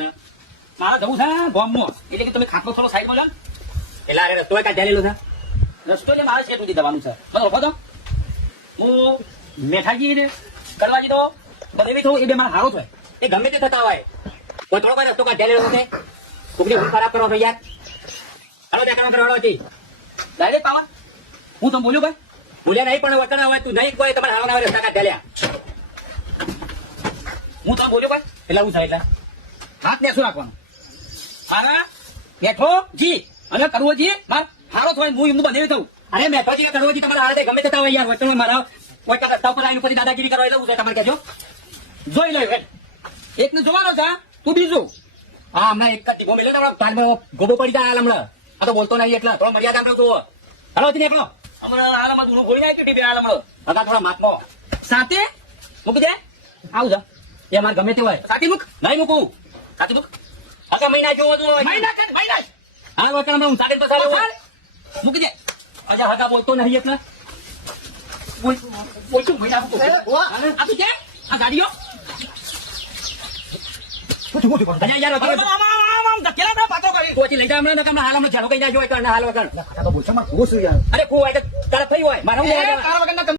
છે? મારે જવું છે ગામમાં. એટલે કે તમે ખાટલો થોડો સાઈડમાં લો ને. એટલે અરે રસ્તો કાઢી લેલો છે. રસ્તો છે મારે શેઠ સુધી જવાનું છે. મને ઓળખો છો? હું મેઠાજી ને કરવાજી તો બનેવી થયું એ બે મારા હારો છે. એ ગમે તે થતા હોય કોઈ થોડો કોઈ રસ્તો કાઢી લેલો છે. કોકની ઊંઘ ખરાબ કરો ભાઈ યાર. હાલો ત્યાં કામ કરવાનો હતી. ડાયરેક્ટ પાવન હું તમને બોલ્યું ભાઈ ભૂલે નહીં પણ વતન હોય તું નહીં કોઈ તમારે હાલવાના રસ્તા કાઢી લ્યા. હું તમને બોલ્યો ભાઈ એટલે હું થાય એટલે હાથ ને શું રાખવાનું મારા બેઠો જી અને કરવો જી માર હારો થાય હું એમનું બનેવી થયું. અરે મેઠોજી કે કડવોજી તમારા હારે ગમે તેતા હોય યાર વતન મારા કોઈ રસ્તા ઉપર આવીને પછી દાદાગીરી કરવા એટલે તમારે કહેજો. જોઈ લો એક ને જોવાનો છે તું બીજું હા હમણાં એક જ દીપો મેળ્યો ને હમણાં ગોબો પડી જાય હમણાં. આ તો બોલતો નહીં એટલે થોડો મર્યાદા આપડે જોવો. હાલો નીકળો હમણાં હાલમાં તું ભોળી જાય કે બે હાલમાં હતા થોડા માપનો સાથે મૂકી દે આવું જા એ અમારે ગમે તે હોય સાથે મૂક નહીં મૂકવું સાથે મૂક આખા મહિના જોવો તો મહિના કે મહિના હા વતન હમણાં હું સાડે પસાર મૂકી દે અજા હગા બોલતો નહીં એટલે બોલ શું મહિના મૂકો આ તું કેમ આ ગાડીઓ અહીંયા યાર વતન ધકેલા પાત્રો કરી કોચી લઈ જાય હમણાં હાલ હમણાં ઝાડો કઈ જાય જોઈ હાલ વગર તો બોલશો માં શું યાર અરે કોઈ હોય તો તારા થઈ હોય મારા હું તારા વગર